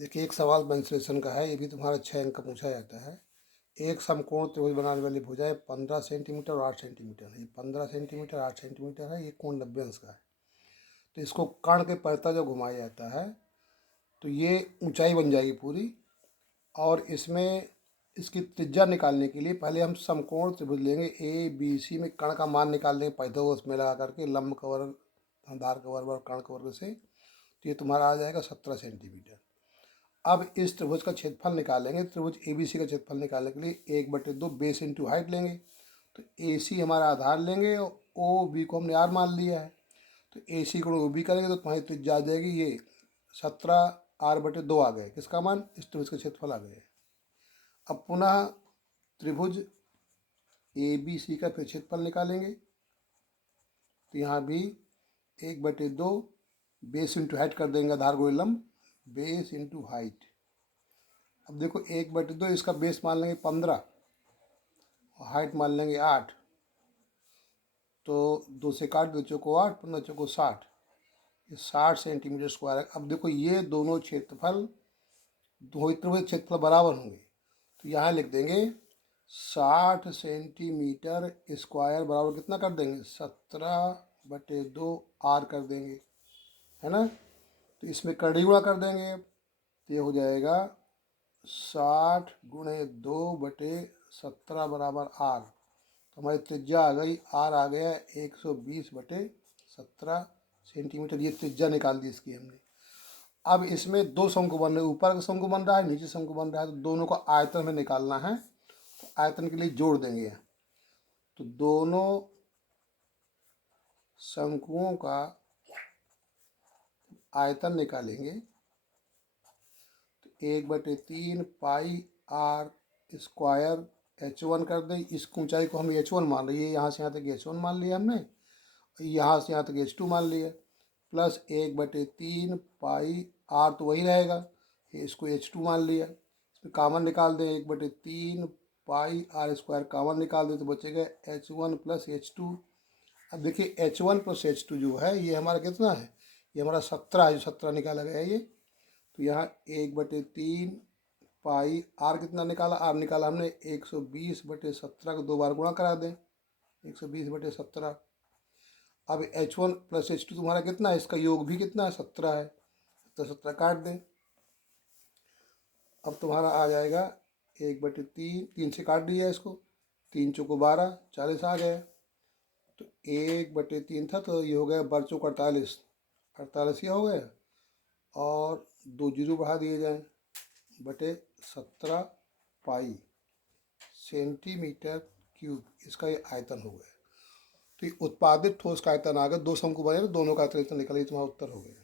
देखिए एक सवाल मेंसुरेशन का है, ये भी तुम्हारा 6 अंक का पूछा जाता है। एक समकोण त्रिभुज बनाने वाली भुजाएं 15 सेंटीमीटर और 8 सेंटीमीटर है। ये 15 सेंटीमीटर 8 सेंटीमीटर है, ये कोण 90 अंश का है। तो इसको कर्ण के परता जो घुमाया जाता है तो ये ऊंचाई बन जाएगी पूरी। और इसमें इसकी त्रिज्या निकालने के लिए पहले हम समकोण त्रिभुज लेंगे ए बी सी में कर्ण का मान निकाल देंगे पाइथागोरस में लगा करके, लंब का वर्ग आधार का वर्ग और कर्ण का वर्ग से। तो ये तुम्हारा आ जाएगा 17 सेंटीमीटर। अब इस त्रिभुज का क्षेत्रफल निकालेंगे। त्रिभुज एबीसी का क्षेत्रफल निकालने के लिए 1/2 बेस इंटू हाइट लेंगे। तो AC हमारा आधार लेंगे और OB को हमने R मान लिया है। तो AC को OB करेंगे तो तुम्हारी त्रिज्या आ जाएगी ये 17R/2 आ गए। किसका मान? इस त्रिभुज का क्षेत्रफल आ गए। अब पुनः त्रिभुज ABC का फिर क्षेत्रफल निकालेंगे। तो यहाँ भी 1/2 बेस इंटू हाइट कर देंगे, आधार गुणे लंब, बेस इंटू हाइट। अब देखो 1/2 इसका बेस मान लेंगे 15 और हाइट मान लेंगे 8। तो 2 से काट दो, चौको 8, 15 चौको 60, ये 60 सेंटीमीटर स्क्वायर है। अब देखो ये दोनों क्षेत्रफल, दो त्रिभुज क्षेत्रफल बराबर होंगे। तो यहाँ लिख देंगे 60 सेंटीमीटर स्क्वायर बराबर कितना कर देंगे? 17/2 R कर देंगे, है ना। तो इसमें करड़ी गुणा कर देंगे तो ये हो जाएगा 60 गुणे 2/17 बराबर R। तो हमारी त्रिज्या आ गई, R आ गया 120/17 सेंटीमीटर। ये त्रिज्या निकाल दी इसकी हमने। अब इसमें दो शंकु बन रहे, ऊपर का शंकु बन रहा है, नीचे शंकु बन रहा है। तो दोनों का आयतन में निकालना है। तो आयतन के लिए जोड़ देंगे। तो दोनों शंकुओं का आयतन निकालेंगे तो 1/3 पाई R स्क्वायर H1 कर दें। इस ऊंचाई को हम H1 मान रहे हैं, यहाँ से यहाँ तक H1 मान लिया हमने, यहाँ से यहाँ तक H2 मान लिया, प्लस 1/3 पाई R तो वही रहेगा, इसको H2 मान लिया। इसमें कामन निकाल दें, 1/3 पाई R स्क्वायर कामन निकाल दें तो बचेगा H1 प्लस H2। अब देखिए H1 प्लस H2 जो है ये हमारा कितना है? ये हमारा 17 है, जो 17 निकाला गया है ये। तो यहाँ 1/3 पाई R कितना निकाला? R निकाला हमने 120/17 को 2 बार गुणा करा दें, 120/17। अब H1 प्लस H2 तुम्हारा कितना है? इसका योग भी कितना है? 17 है। तो 17 काट दें। अब तुम्हारा आ जाएगा 1/3, 3 से काट दिया इसको, 3 चौको 12, 40 आ गया। तो 1/3 था तो ये हो गया 12 चौको 48, 48 ये हो गया। और 2 जीरो बढ़ा दिए जाएँ, बटे 17 पाई सेंटीमीटर क्यूब, इसका ये आयतन हो गया। तो ये उत्पादित ठोस का आयतन आ गया। दो शंकु बने तो दोनों का आयतन निकल, तुम्हारा उत्तर हो गया।